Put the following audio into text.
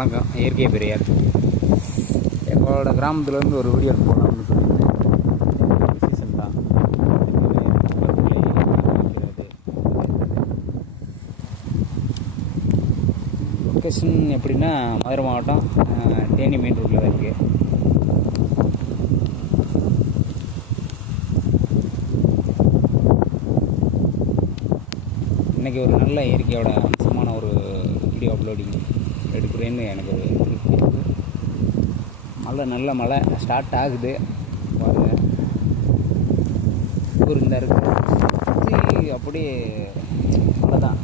வணக்கம். இயற்கை பெரியார். எங்களோட கிராமத்துலேருந்து ஒரு வீடியோ போகலாம்னு சொல்லியிருந்தேன். சீசன் தான். லொக்கேஷன் எப்படின்னா மதுரை மாவட்டம் தேனி மெயின் ரோட்டில் தான் இருக்குது. இன்றைக்கி ஒரு நல்ல இயற்கையோட அம்சமான ஒரு வீடியோ அப்லோடிங் எடுக்கிறேன்னு எனக்கு ஒரு திருப்தி இருக்குது. நல்ல மழை ஸ்டார்ட் ஆகுது பாருங்க. ஒரு இந்த இருக்குது அப்படியே மழை தான்.